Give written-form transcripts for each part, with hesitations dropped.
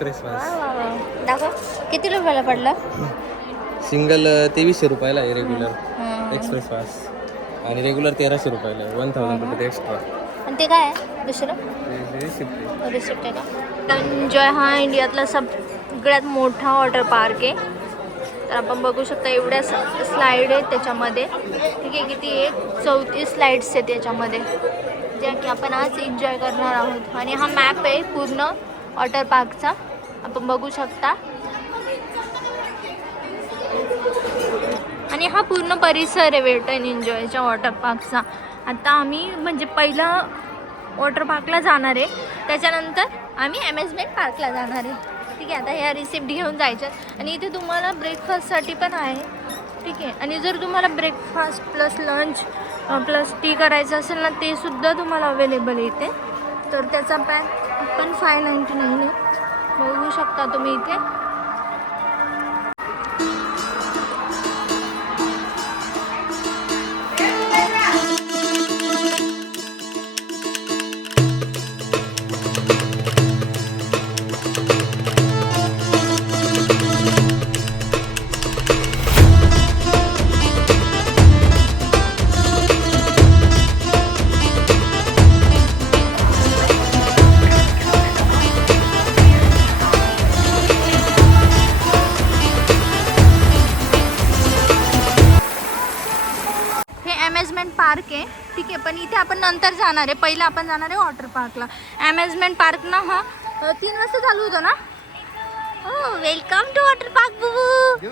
Express pass. दाखव किती रुपयाला पडलं. सिंगल 2300 रुपयाला आहे रेग्युलर एक्सप्रेस पास आणि रेग्युलर 1300 रुपयाला आहे. 1000 रुपये एक्स्ट्रा. आणि ते काय आहे दुसरं रिसिप्ट आहे का. एन्जॉय हा इंडियातला सगळ्यात मोठा वॉटर पार्क आहे. तर आपण बघू शकता एवढ्या स्लाईड आहेत त्याच्यामध्ये. ठीक आहे, किती आहे 34 स्लाईड्स आहेत याच्यामध्ये ज्या की आपण आज एन्जॉय करणार आहोत. आणि हा मॅप आहे पूर्ण वॉटर पार्कचा, आपण बघू शकता. आणि हा पूर्ण परिसर आहे वेट अँड एन्जॉयच्या वॉटर पार्कचा. आता आम्ही म्हणजे पहिला वॉटर पार्कला जाणार आहे, त्याच्यानंतर आम्ही अम्युजमेंट पार्कला जाणार आहे. ठीक आहे, आता ह्या रिसिप्ट घेऊन जायच्या. आणि इथे तुम्हाला ब्रेकफास्टसाठी पण आहे. ठीक आहे, आणि जर तुम्हाला breakfast plus lunch plus T करायचं असेल ना, ते सुद्धा तुम्हाला अवेलेबल आहे इथे. तर त्याचा पॅक पण 599 आहे, बघू शकता तुम्ही इथे. अम्युजमेंट पार्क आहे. ठीक आहे, पण इथे आपण नंतर जाणार आहे. पहिलं आपण जाणार आहे वॉटर पार्कला. अम्युजमेंट पार्क ना हा 3 वाजता चालू होतो ना. हो, वेलकम टू वॉटर पार्क बुबू.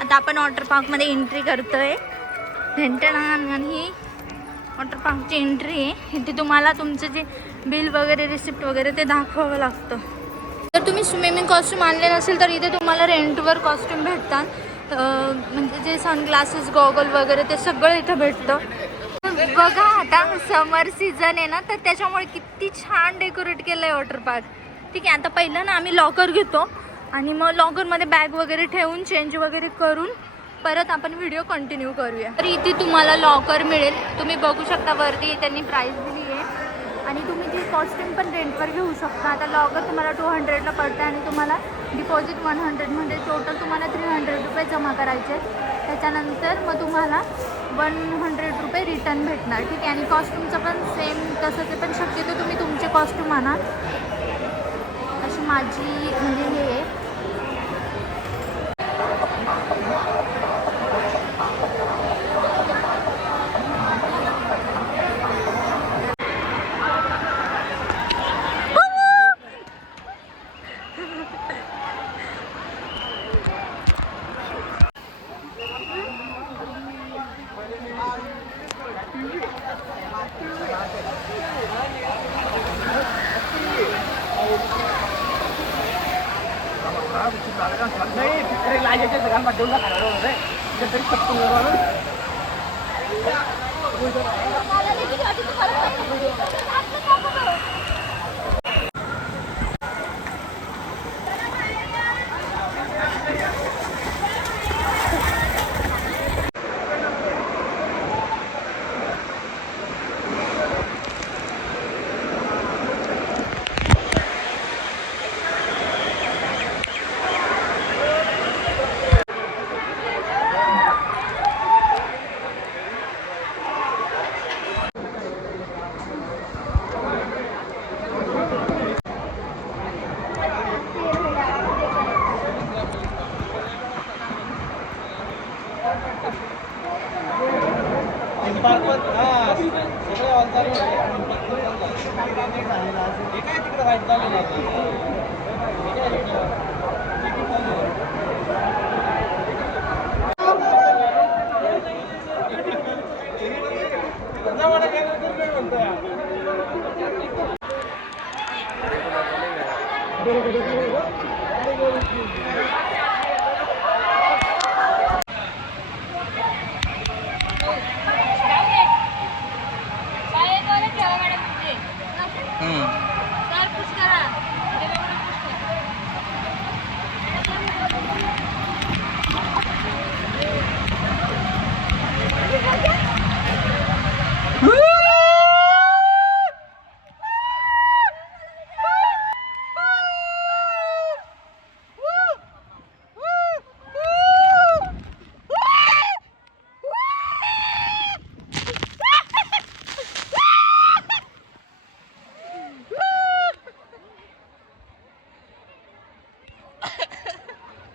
आता आपण वॉटर पार्कमध्ये एंट्री करतोय. आणि ही वॉटर पार्कची एंट्री आहे. इथे तुम्हाला तुमचं जे बिल वगैरे रिसिप्ट वगैरे ते दाखवावं लागतं. जर तुम्ही स्विमिंग कॉस्ट्यूम आणले नसेल तर इथे तुम्हाला रेंटवर कॉस्ट्यूम भेटतात. म्हणजे जे सनग्लासेस गॉगल वगैरे ते सगळं इथं भेटतं. बघा आता समर सीझन आहे ना, तर त्याच्यामुळे किती छान डेकोरेट केलं आहे वॉटर पार्क. ठीक आहे, आता पहिलं ना आम्ही लॉकर घेतो आणि मग लॉकरमध्ये बॅग वगैरे ठेवून चेंज वगैरे करून परत आपण व्हिडिओ कंटिन्यू करूया. तर इथे तुम्हाला लॉकर मिळेल. तुम्ही बघू शकता वरती त्यांनी प्राईस दिली आहे. आणि तुम्ही ती कॉस्ट्यूम पण रेंटवर घेऊ शकता. आता लॉकर तुम्हाला 200ला पडतं आणि तुम्हाला डिपॉझिट 100 म्हणजे टोटल तुम्हाला 300 रुपये जमा करायचे. त्याच्यानंतर मग तुम्हाला 100 रुपये रिटर्न भेटणार. ठीक आहे, आणि कॉस्ट्यूमचं पण सेम तसंच आहे, पण शक्यतो तुम्ही तुमचे कॉस्ट्यूम आणा. अशी माझी म्हणजे हे आहे.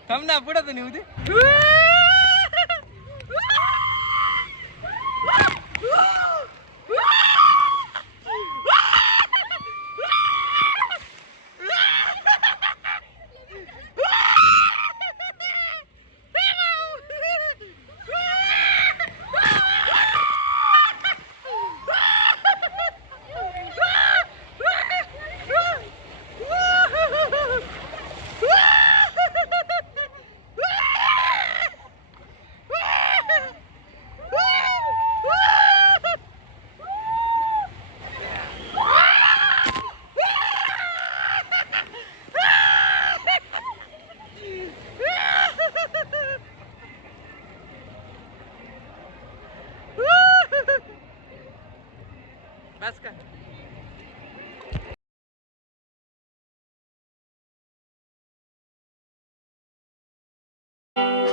थांब ना पुढे तर नेऊ दे. बस का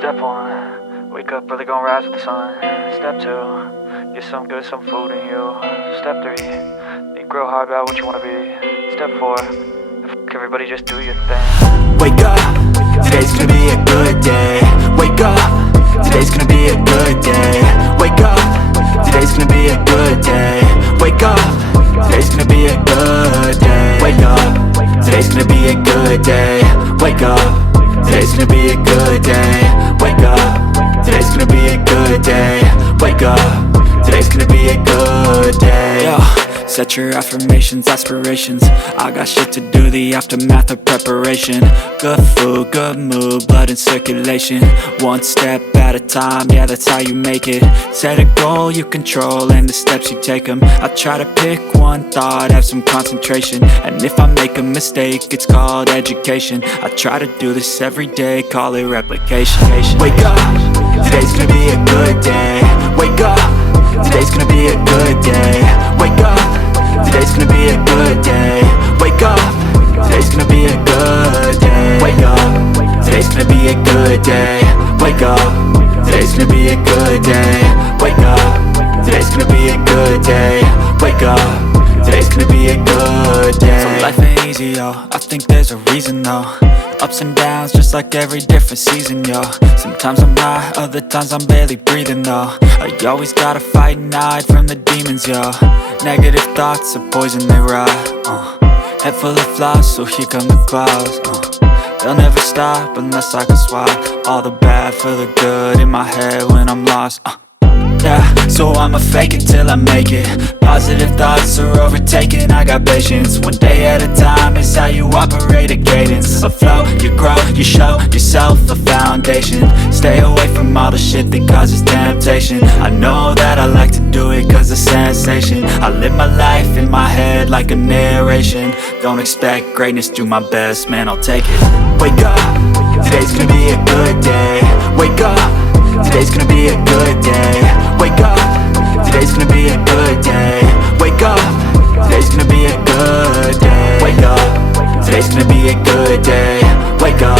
Step one, wake up early, gonna rise with the sun. Step two, get some good, some food in you. Step three, think real hard about what you wanna be. Step four, f- everybody just do your thing. Wake up, today's gonna be a good day. Wake up, today's gonna be a good day. Wake up, today's gonna be a good day. Wake up, today's gonna be a good day. Wake up, today's gonna be a good day. Wake up, today's gonna be a good day. Wake up, today's gonna be a good day. Wake up, today's gonna be a good day. Yo, set your affirmations, aspirations. I got shit to do, the aftermath of preparation. Good food, good mood, blood in circulation. One step at a time, yeah, that's how you make it. Set a goal you control and the steps you take them. I try to pick one thought, have some concentration. And if I make a mistake, it's called education. I try to do this every day, call it replication. Wake up, today's gonna be a good day. Wake up, today's gonna be a good day. Wake up, today's gonna be a good day. Wake up, today's gonna be a good day. Wake up, today's gonna be a good day. Wake up, today's gonna be a good day. Wake up, today's gonna be a good day. Wake up, today's gonna be a good day. So life ain't easy, yo, I think there's a reason though. Ups and downs, just like every different season, yo. Sometimes I'm high, other times I'm barely breathing, though. I always gotta fight and hide from the demons, yo. Negative thoughts are poison, they rot. Head full of flies, so here come the clouds. They'll never stop unless I can swap all the bad for the good in my head when I'm lost. Yeah, so I'ma fake it till I make it. Positive thoughts are overtaken, I got patience. One day at a time is how you operate a cadence. A flow, you grow, you show yourself a foundation. Stay away from all the shit that causes temptation. I know that I like to do it cause it's sensation. I live my life in my head like a narration. Don't expect greatness, do my best, man, I'll take it. Wake up, today's gonna be a good day. Wake up, today's gonna be a good day. Wake up, today's gonna be a good day. Wake up, today's gonna be a good day. Wake up, today's gonna be a good day. Wake up,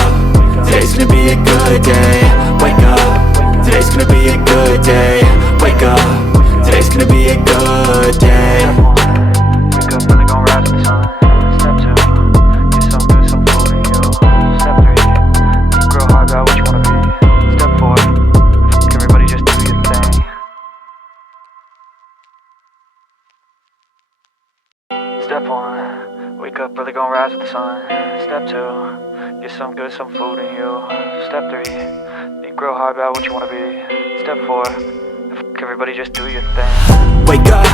today's gonna be a good day. Wake up, today's gonna be a good day. Wake up, today's gonna be a good day. Wake up early, gonna rise with the sun. Step two, get some good, some food in you. Step three, think real hard about what you wanna be. Step four, everybody just do your thing. Step one, wake up early, gonna rise with the sun. Step two, get some good, some food in you. Step three, think real hard about what you wanna be. Step four, everybody just do your thing. Wake up,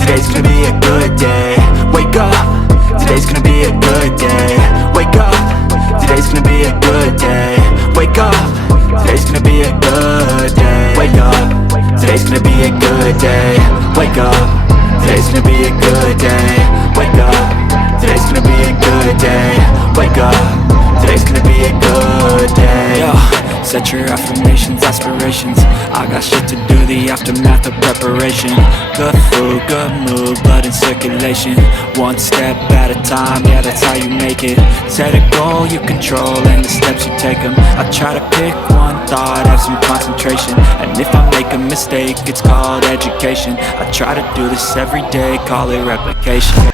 today's gonna be a good day. Wake up, today's gonna be a good day. Wake up, today's gonna be a good day. Wake up, today's gonna be a good day. Wake up, today's gonna be a good day. Wake up, today's gonna be a good day. Wake up, today's gonna be a good day. Wake up, today's gonna be a good day. Yo, set your affirmations, aspirations. I got shit to do, the aftermath of preparation. Good food, good mood, blood in circulation. One step at a time, yeah, that's how you make it. Set a goal you control and the steps you take them. I try to pick one thought, have some concentration. And if I make a mistake, it's called education. I try to do this every day, call it replication.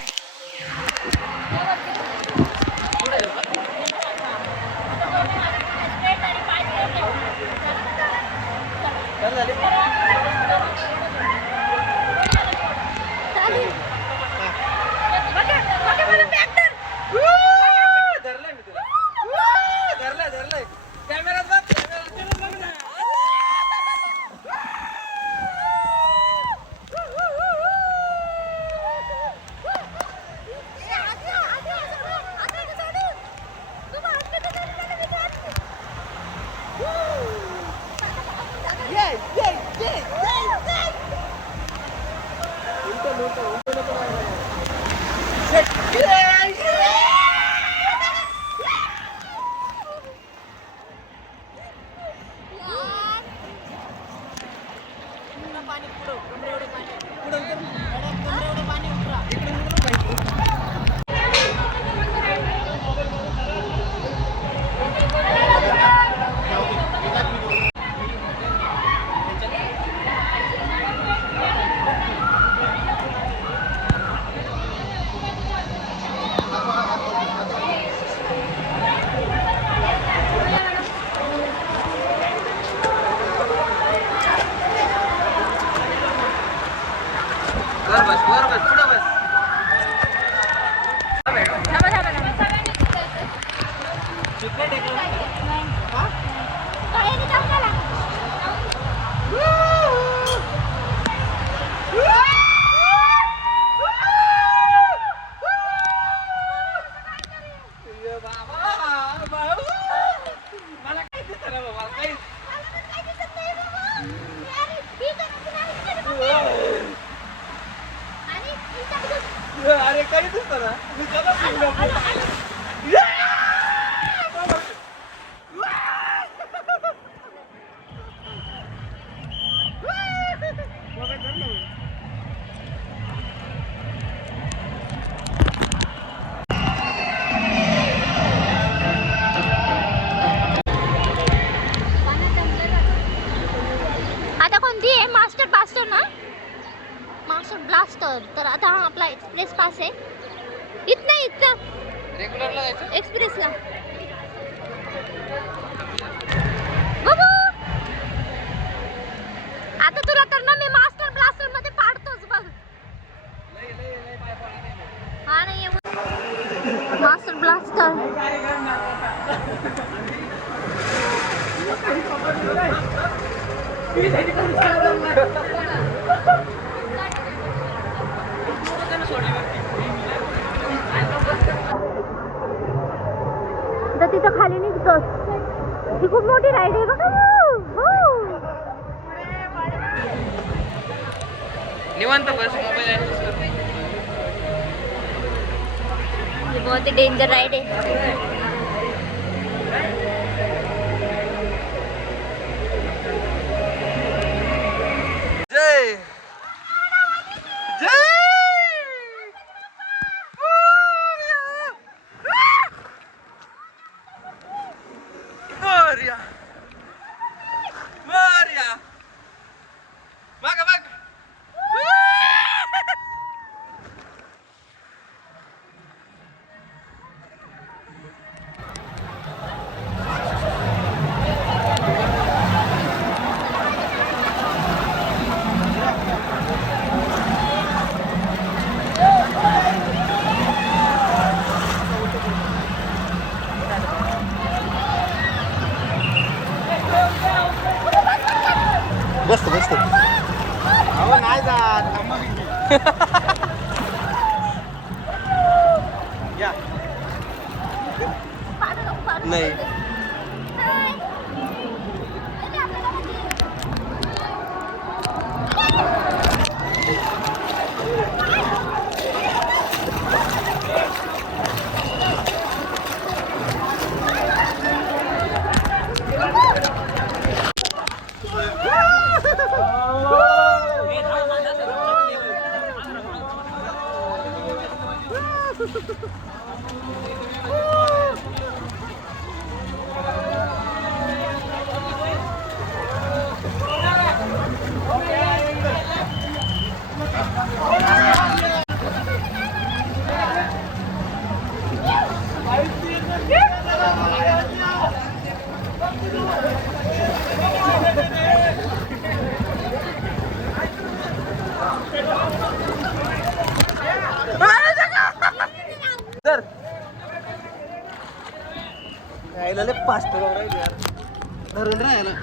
पायाने जाऊन आला. अरे काही दिसत ना मी आता कोणती आहे? मास्टर ब्लास्टर ना? Master blaster. तर आता हा आपला एक्सप्रेस पास आहे. इथं रेग्युलरला जायचं. एक्सप्रेसला. बाबू आता तुला तर ना मी मास्टर ब्लास्टर मध्ये पाडतोच बघ. हा नाही मास्टर ब्लास्टर. तर तिथं खाली निघतोस. ही खूप मोठी राईड आहे बघा. निवांत बस मोबाईल बहुत ही डेंजर राइड है. जय जय Maria Maria Maga bag बसतो अहो नाही जात या नाही सर राहिला पाच धरून राहिला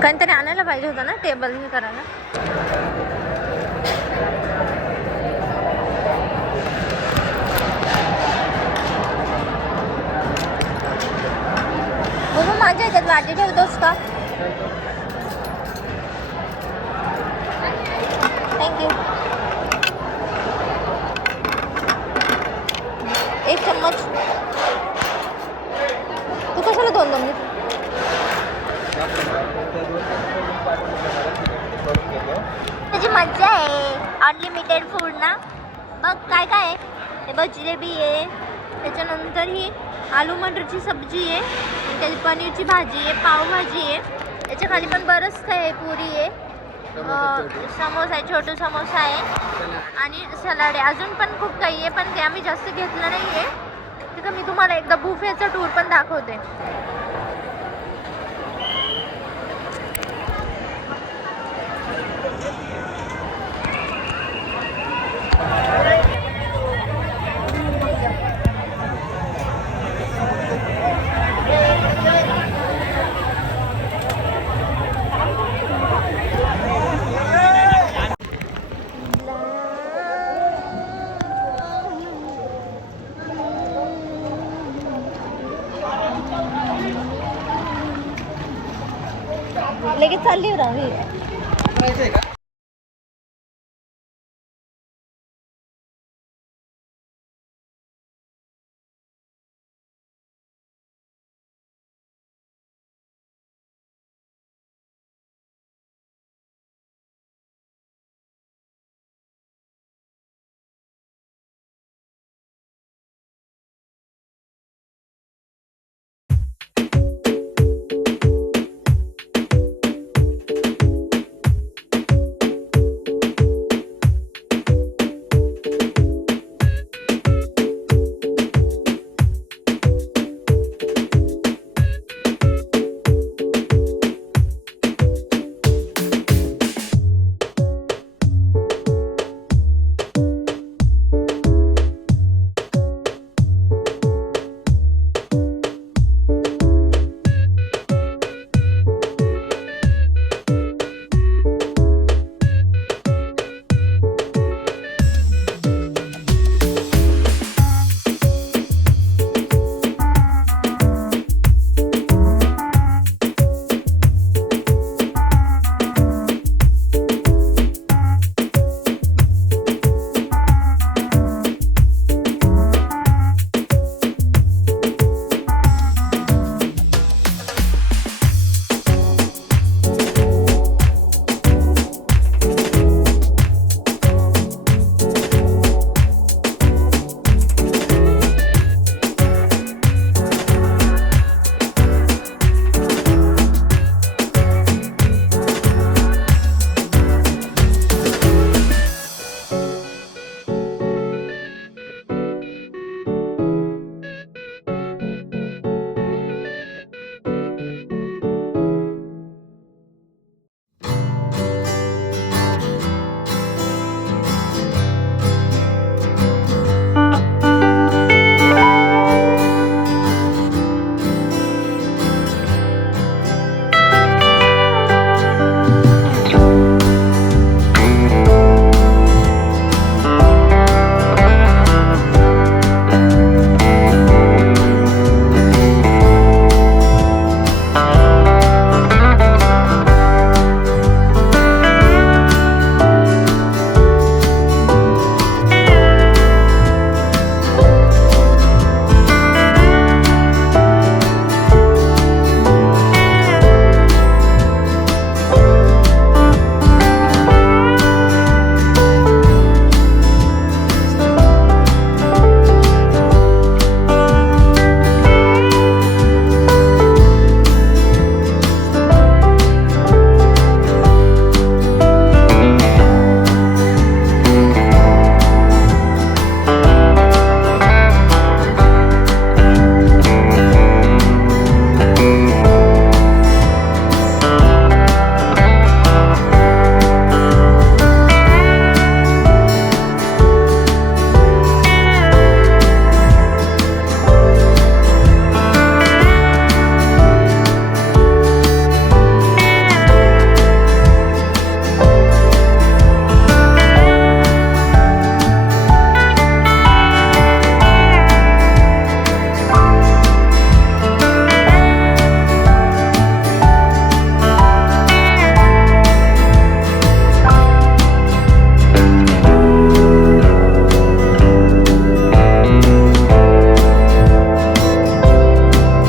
काहीतरी आणायला पाहिजे होतं ना टेबल हे करायला. बघू माझ्या ह्याच्यात वाटी ठेवतोस का? थँक्यू. एक चम्मच. तू कशाला दोन दोन घेतली? त्याची मज्जा आहे. अनलिमिटेड फूड ना. बघ काय काय आहे. हे बघ जिलेबी आहे, त्याच्यानंतर ही आलू मटरची सब्जी आहे, त्याची पनीरची भाजी आहे, पावभाजी आहे, त्याच्या खाली पण बरंच काय आहे, पुरी आहे, समोसा आहे, छोटू समोसा आहे आणि सलाड आहे. अजून पण खूप काही आहे, पण ते आम्ही जास्त घेतलं नाही आहे. तिथं मी तुम्हाला एकदा बुफेचा टूर पण दाखवते. लगेच चालली रावी.